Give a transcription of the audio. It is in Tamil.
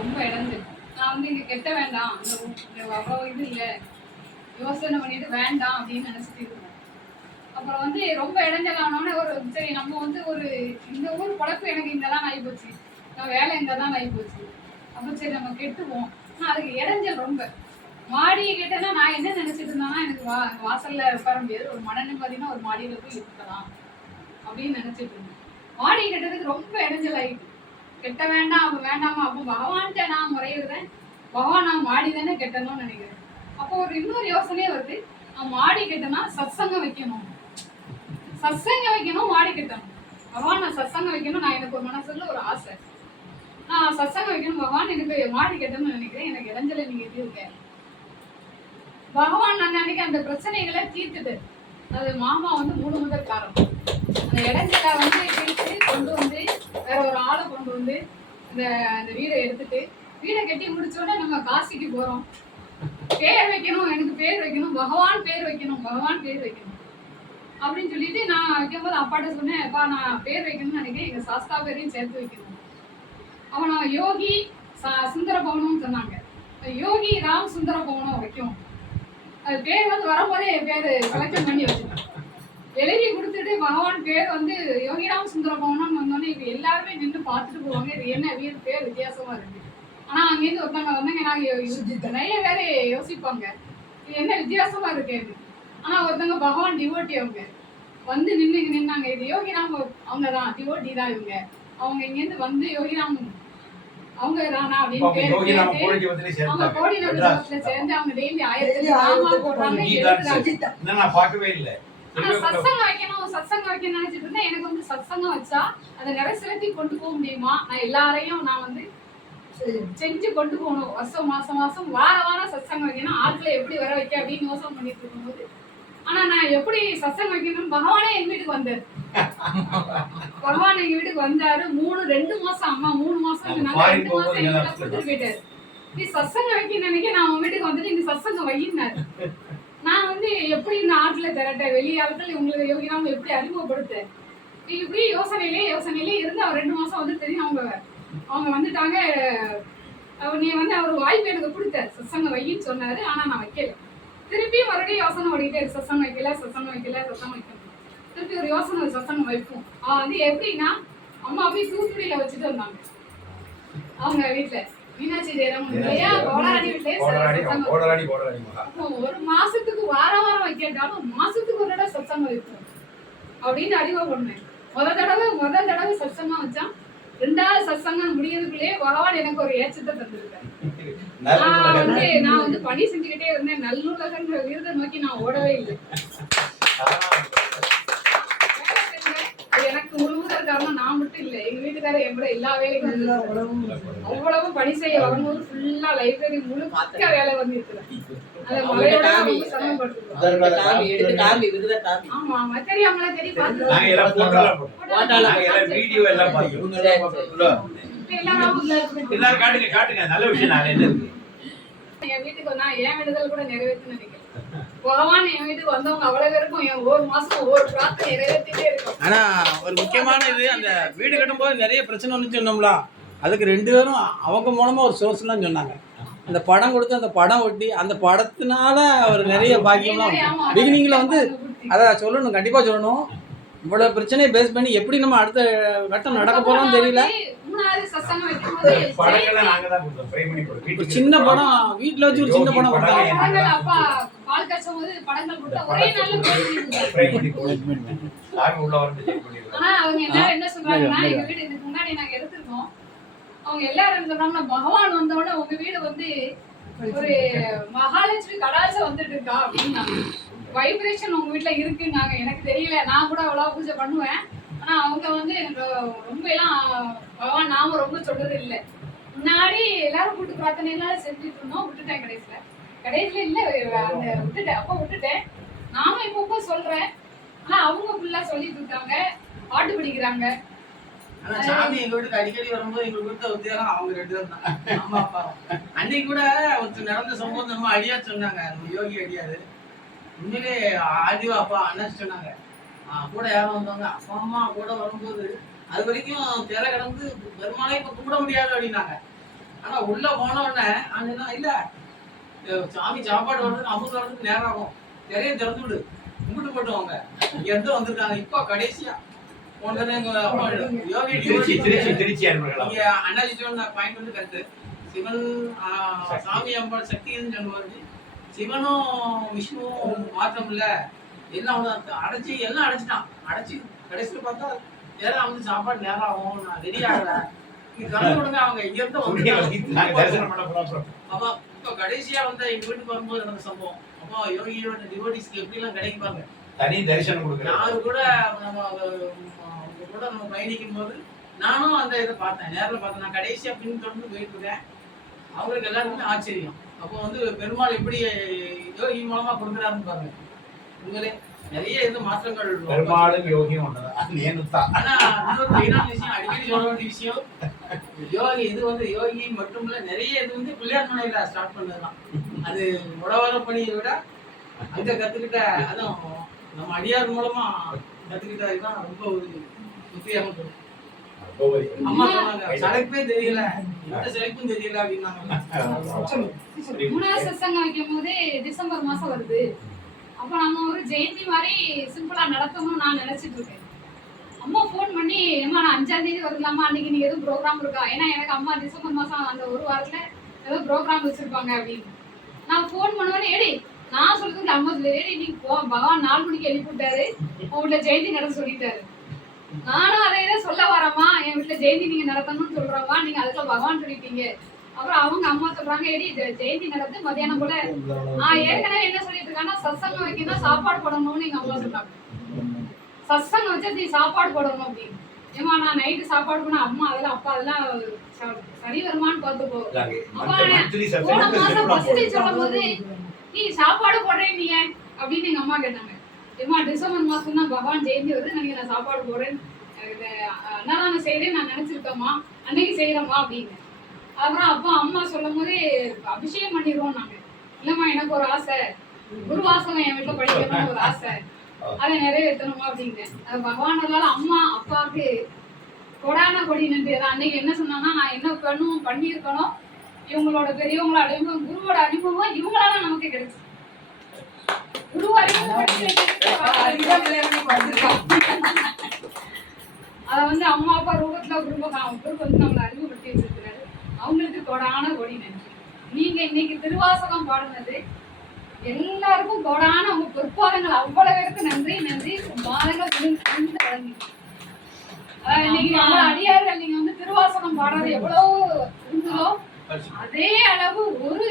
ரொம்ப இடைஞ்சல் நான் வந்து இங்கே கெட்ட வேண்டாம். அவ்வளோ இது இல்லை. யோசனை பண்ணிட்டு வேண்டாம் அப்படின்னு நினச்சிட்டு இருந்தேன். அப்புறம் வந்து ரொம்ப இடைஞ்சல் ஒரு சரி நம்ம வந்து ஒரு இந்த ஊர் பொழப்பு எனக்கு இங்கே தான் ஆகி போச்சு நான் வேலை இங்கே தான் ஆகி போச்சு அப்போ சரி நம்ம கெட்டுவோம் ஆனால் அதுக்கு இடைஞ்சல் ரொம்ப. மாடியை கேட்டேன்னா நான் என்ன நினைச்சிட்டு இருந்தேன்னா எனக்கு வா வாசல்ல உட்கார முடியாது ஒரு மன நிம்மதினா ஒரு மாடியில போய் இருக்கலாம் அப்படின்னு நினைச்சிட்டு இருந்தேன். மாடி கெட்டதுக்கு ரொம்ப இடைஞ்சல் ஆகிட்டு கெட்ட வேண்டாம் அவங்க வேண்டாமா அப்போ பகவான்கிட்ட நான் முறையிடுறேன் பகவான் நான் மாடி தானே கெட்டணும்னு நினைக்கிறேன். அப்போ ஒரு இன்னொரு யோசனையே வருது. நான் மாடி கெட்டனா சத்சங்கம் வைக்கணும். சத்சங்கம் வைக்கணும் மாடி கெட்டணும். பகவான் நான் சத்சங்கம் வைக்கணும் நான் எனக்கு ஒரு மனசுல ஒரு ஆசை. நான் சத்சங்கம் வைக்கணும். பகவான் எனக்கு மாடி கெட்டணும்னு நினைக்கிறேன். எனக்கு இடைஞ்சல நீங்க இருக்க பகவான் நான் அன்னைக்கு அந்த பிரச்சனைகளை தீர்த்துட்டு அது மாமா வந்து மூணு முதல் காரணம். அந்த இடத்துல வந்து பிரித்து கொண்டு வந்து வேற ஒரு ஆளை கொண்டு வந்து இந்த அந்த வீடை எடுத்துட்டு வீடை கட்டி முடிச்சோடனே நம்ம காசிக்கு போறோம். பேர் வைக்கணும் எனக்கு பேர் வைக்கணும் பகவான் பேர் வைக்கணும் பகவான் பேர் வைக்கணும். அப்படின்னு சொல்லிட்டு நான் வைக்கும்போது அப்பாட்ட சொன்னேன் அப்பா நான் பேர் வைக்கணும்னு நினைக்கிறேன் எங்க சாஸ்தா பேரையும் சேர்த்து வைக்கணும். அவன் யோகி சுந்தர பவனும் சொன்னாங்க. யோகி ராம் சுந்தர பவனம் வைக்கும் பேர் வந்து வரும்போதே என் பேர் செலக்ஷன் பண்ணி வச்சுட்டேன். எழுதி கொடுத்துட்டு பகவான் பேர் வந்து யோகிராம் சுந்தர பவனம் வந்தோடனே இப்போ எல்லாருமே நின்று பார்த்துட்டு போவாங்க. இது என்ன வீர் பேர் வித்தியாசமா இருக்கு. ஆனா அங்கேருந்து ஒருத்தவங்க வந்தாங்க நான் யோ- நிறைய பேர் யோசிப்பாங்க. இது என்ன வித்தியாசமா இருக்கு இது ஆனா ஒருத்தவங்க பகவான் டிவோட்டி அவங்க. வந்து நின்று நின்னாங்க. இது யோகிராம் அவங்க தான் டிவோட்டி தான் இவங்க. அவங்க இங்கேருந்து வந்து யோகிராம் அவங்க அப்படின்னு பேர் கோடி. நகரத்துல சேர்ந்து டெய்லி ஆயிரத்தி போடுறாங்க நான் பார்க்கவே இல்லை. ஆனா சத்சங்கம் வைக்கணும் சத்சங்கம் வைக்கணும்னு நினைச்சிட்டு இருந்தேன். எனக்கு வந்து சத்சங்கம் வச்சா அதை நிறைய செலுத்தி கொண்டு போக முடியுமா? நான் எல்லாரையும் நான் வந்து செஞ்சு கொண்டு போகணும். வருஷம் மாசம் மாசம் வார வாரம் சத்சங்கம் வைக்கணும். ஆட்களை எப்படி வர வைக்க அப்படின்னு யோசனை பண்ணிட்டு இருக்கும்போது ஆனா நான் எப்படி சத்சங்கம் வைக்கணும்னு பகவானே எங்க வீட்டுக்கு வந்தாரு. பகவான் எங்க வீட்டுக்கு வந்தாரு. மூணு ரெண்டு மாசம் அம்மா மூணு மாசம் ரெண்டு மாசம் நல்லா கூட்டிட்டு போயிட்டாரு நீ சத்சங்கம் வைக்க நினைக்க நான் உன் வீட்டுக்கு வந்துட்டு நீ சத்சங்கம் வையினாரு. நான் வந்து எப்படி இந்த ஆட்ல திரட்ட வெளி ஆட்கள் உங்களுக்கு யோகிராம எப்படி அறிமுகப்படுத்த நீ இப்படி யோசனையிலே யோசனையிலே இருந்து அவர் ரெண்டு மாசம் வந்து தெரியும் அவங்க அவங்க வந்துட்டாங்க. அவர் நீ வந்து அவர் வாய்ப்பு எனக்கு கொடுத்தாரு. சத்சங்கம் வையின்னு சொன்னாரு. ஆனா நான் வைக்கல. திருப்பி மறுபடியும் யோசனை இருக்கு. சத்சங்கம் வைக்கல சத்சங்கம் வைக்கல சத்சங்கம் வைக்கல. திருப்பி ஒரு யோசனை ஒரு சத்சங்கம் வைப்போம். வந்து எப்படின்னா அம்மா போய் தூத்துக்குடியில வச்சுட்டு வந்தாங்க. அவங்க வீட்டுல மீனாட்சி ஜெயராம் இல்லையா கோடாரி வீட்லயே கோடராடி சத்சங்கம் கோடராடி கோடராடி மகா. அப்போ ஒரு மாசத்துக்கு வார வாரம் வைக்கட்டாலும் மாசத்துக்கு ஒரு தடவை சத்சங்கம் வைப்போம். அப்படின்னு அறிவா பண்ணேன் முத தடவை முத தடவை சத்சங்கம் வச்சான் ரெண்டாவது சத்சங்கம் முடியறதுக்குள்ளேயே பகவான் எனக்கு ஒரு ஏச்சத்தை தந்திருக்காரு. நான். வந்து நான் வந்து பணி செஞ்சுக்கிட்டே இருந்தேன். நல்லுலகன்ற விருதை நோக்கி நான் ஓடவே இல்லை. எனக்கு முழுவதற்கு காரணம் நான் மட்டும் இல்லை. எங்க வீட்டுக்காரர் என் கூட எல்லா வேலையும் அவ்வளவு பணி செய்ய வரும்போது ஃபுல்லா லைப்ரரி முழுக்க வேலை வந்து இருக்கிறேன் அதை ஆமா ஆமா தெரியாமல தெரிய பார்த்து எல்லாரும் காட்டுங்க காட்டுங்க. நல்ல விஷயம் நான் என்ன இருக்கு? என் வீட்டுக்கு வந்தா என் விடுதல் கூட நிறைவேற்றுன்னு நினைக்கிறேன். பகவான் என் வீட்டுக்கு வந்தவங்க அவ்வளவு பேருக்கும் என் ஒரு மாசம் ஒவ்வொரு பிரார்த்தனை நிறைவேற்றிட்டே இருக்கும். ஆனா ஒரு முக்கியமான இது அந்த வீடு கட்டும்போது நிறைய பிரச்சனை வந்து சொன்னோம்ல அதுக்கு ரெண்டு பேரும் அவங்க மூலமா ஒரு சோர்ஸ்லாம் சொன்னாங்க. அந்த படம் கொடுத்து அந்த படம் ஒட்டி அந்த படத்தினால ஒரு நிறைய பாக்கியம்லாம் ஆமா, பிகினிங்ல வந்து. அதை சொல்லணும் கண்டிப்பா சொல்லணும். இவ்வளவு பிரச்சனையை பேஸ் பண்ணி எப்படி நம்ம அடுத்த கட்டம் நடக்க போறோம் தெரியல. ஒரு சின்ன படம் வீட்டுல வச்சு ஒரு சின்ன படம் அவங்க எல்லாரும் என்ன சொல்றாங்கன்னா எங்க வீடு இதுக்கு முன்னாடி நாங்க எடுத்திருக்கோம் அவங்க எல்லாரும் சொல்றாங்கன்னா பகவான் வந்தோடனே உங்க வீடு வந்து ஒரு மகாலட்சுமி கடாச்சம் வந்துட்டு இருக்கா? அப்படின்னாங்க வைப்ரேஷன் உங்க வீட்ல இருக்குன்னாங்க. எனக்கு தெரியல. நான் கூட அவ்வளவு பூஜை பண்ணுவேன். ஆனா அவங்க வந்து எனக்கு ரொம்ப எல்லாம் பகவான் நாம ரொம்ப சொல்றது இல்ல முன்னாடி எல்லாரும் கூட்டு பிரார்த்தனை எல்லாம் செஞ்சுட்டு இருந்தோம் விட்டுட்டேன் கடைசியில. கடைசியில இல்ல அந்த விட்டுட்டேன் அப்போ விட்டுட்டேன். நானும் இப்போ சொல்றேன். ஆனா அவங்க ஃபுல்லா சொல்லிட்டு இருக்காங்க பாட்டு படிக்கிறாங்க. ஆனா சாமி எங்க வீட்டுக்கு அடிக்கடி வரும்போது எங்களுக்கு கொடுத்த உத்தியோகம் அவங்க ரெண்டு பேரும் தான். அம்மா அப்பா. அன்னைக்கு கூட ஒருத்தர் நடந்த சம்பவம் நம்ம அடியா சொன்னாங்க யோகி அடியாது உண்மையிலே ஆதிவா அப்பா அண்ணா சொன்னாங்க. கூட யாரும் வந்தவங்க அப்பா அம்மா கூட வரும்போது அது வரைக்கும் திரை கடந்து பெருமாளே இப்ப கும்பிட முடியாது அப்படின்னாங்க. ஆனா உள்ள போன உடனே அங்க இல்ல சாமி சாப்பாடு வர்றதுக்கு அமுது வர்றதுக்கு நேரம் ஆகும். திரையை திறந்து விடு. கும்பிட்டு போட்டு வாங்க. இங்க இருந்து வந்திருக்காங்க. இப்போ கடைசியா உடனே அப்பா யோகி திருச்சி திருச்சி திருச்சி பாயிண்ட் வந்து கரெக்ட் சிவன் ஆஹ், சாமி அம்பாள் சக்தின்னு சொல்லுவாரு சிவனும் விஷ்ணுவும் மாற்றம் இல்ல. எல்லாம் வந்து அடைச்சி எல்லாம் அடைச்சிட்டான். அடைச்சி கடைசியில் பார்த்தா நேரம் வந்து சாப்பாடு நேரம் ஆகும் நான் ரெடி ஆகல. கொடுங்க அவங்க இங்க இருந்து வந்து. அப்பா இப்போ கடைசியா வந்து எங்க வீட்டுக்கு வரும்போது நடந்த சம்பவம். அப்பா யோகியோட டிவோட்டிஸ்க்கு எப்படி எல்லாம் கிடைப்பாங்க தனி தரிசனம் கொடுக்குறேன் கூட நம்ம அவங்க கூட நம்ம பயணிக்கும் போது நானும் அந்த இதை பார்த்தேன். நேரில் பார்த்தேன். நான் கடைசியா பின் தொடர்ந்து போயிட்டு இருக்கேன். அவங்களுக்கு எல்லாருக்குமே ஆச்சரியம். அப்போ வந்து பெருமாள் எப்படி யோகி மூலமா கொடுக்குறாருன்னு பாருங்க. உண்மையிலே நிறைய இது மாற்றங்கள் பெருமாளும் யோகியும் ஒண்ணுதான். நேனுத்தான் ஆனா இன்னொரு மெயினான விஷயம் அடிக்கடி சொல்ல வேண்டிய விஷயம் யோகி இது வந்து யோகி மட்டும் இல்ல நிறைய இது வந்து பிள்ளையார் மனையில ஸ்டார்ட் பண்ணதுதான். அது உழவார பணியை விட அங்க கத்துக்கிட்ட அதுவும் நம்ம அடியார் மூலமா கத்துக்கிட்ட இதுதான் ரொம்ப ஒரு. அம்மா சொன்னாங்க சளைப்பே தெரியல எந்த சளைப்பும் தெரியல அப்படின்னாங்க. மூணாவது வைக்கும் போது டிசம்பர் மாசம் வருது. அப்ப நம்ம ஒரு ஜெயந்தி மாதிரி சிம்பிளா நடத்தணும்னு நான் நினைச்சிட்டு இருக்கேன். அம்மா ஃபோன் பண்ணி ஏமா நான் அஞ்சாம் தேதி வரலாமா? அன்னைக்கு நீ எதுவும் ப்ரோக்ராம் இருக்கா? ஏன்னா எனக்கு அம்மா டிசம்பர் மாசம் அந்த ஒரு வாரத்துல ஏதோ ப்ரோக்ராம் வச்சிருப்பாங்க அப்படின்னு. நான் ஃபோன் பண்ணுவேன் ஏடி நான் சொல்றதுக்கு அம்மா சொல்லு ஏடி நீ போ பகவான் நாலு மணிக்கு எழுப்பிவிட்டாரு. உன் வீட்டில் ஜெயந்தி நடத்த சொல்லிட்டாரு. நானும் அதை இதை சொல்ல வரேம்மா. என் வீட்டுல ஜெயந்தி நீங்க நடத்தணும்னு சொல்றோம்மா. நீங்க அதுக்குள்ள பகவான் சொல்லிட்டீங்க. அப்புறம் அவங்க அம்மா சொல்றாங்க ஏடி ஜெ- ஜெயந்தி நடந்து மதியானம் போல நான் ஏற்கனவே என்ன சொல்லிட்டு இருக்கேன்னா சத்சங்கம் வைக்கணும் சாப்பாடு போடணும்னு எங்க அம்மா சொல்றாங்க. சத்சங்கம் வச்சு நீ சாப்பாடு போடணும் அப்படின்னு ஏமா நான் நைட்டு சாப்பாடு போனா அம்மா அதெல்லாம் அப்பா அதெல்லாம் சரி. அப்பா, மந்த்லி- மந்த்லி போன மாசம் ஃபர்ஸ்ட். சொல்லும் போது நீ சாப்பாடு போடுறேன் நீ அப்படின்னு எங்க அம்மா கேட்டாங்க. ஏமா டிசம்பர் மாசம் தான் பகவான் ஜெயந்தி வருது நான் சாப்பாடு போடுறேன். அன்னதானம் செய்யறேன் நான் நினைச்சிருக்கேம்மா அன்னைக்கு செய்யறேம்மா அப்படின்னு. அப்புறம் அப்பா அம்மா சொல்லும் போது அபிஷேகம் பண்ணிடுவோம் நாங்க. இல்லம்மா எனக்கு ஒரு ஆசை. குரு வாசகம் என் வீட்டுல படிக்கணும்னு ஒரு ஆசை. அதை நிறைவேற்றணுமா அப்படின்னு அது பகவானால அம்மா அப்பாவுக்கு கொடான கொடி நன்றி அன்னைக்கு என்ன சொன்னான்னா நான் என்ன பண்ணும் பண்ணியிருக்கணும். இவங்களோட பெரியவங்களோட அனுபவம் குருவோட அனுபவம் இவங்களால நமக்கு கிடைச்சு குரு அத வந்து அம்மா அப்பா ரூபத்துல குருப குரு வந்து நம்மளை கொடான கொடி நன்றி. நீங்க இன்னைக்கு திருவாசகம் பாடுனது எல்லாருக்கும் கொடான உங்க பொற்பாதங்கள் அவ்வளவு பேருக்கு நன்றி நன்றி. பாதங்கள் விழுந்து விழுந்து வழங்கி அஹ் இன்னைக்கு நம்ம அடியார்கள் நீங்க வந்து திருவாசகம் பாடுறது எவ்வளவு இருந்ததோ அதே அளவு ஒரு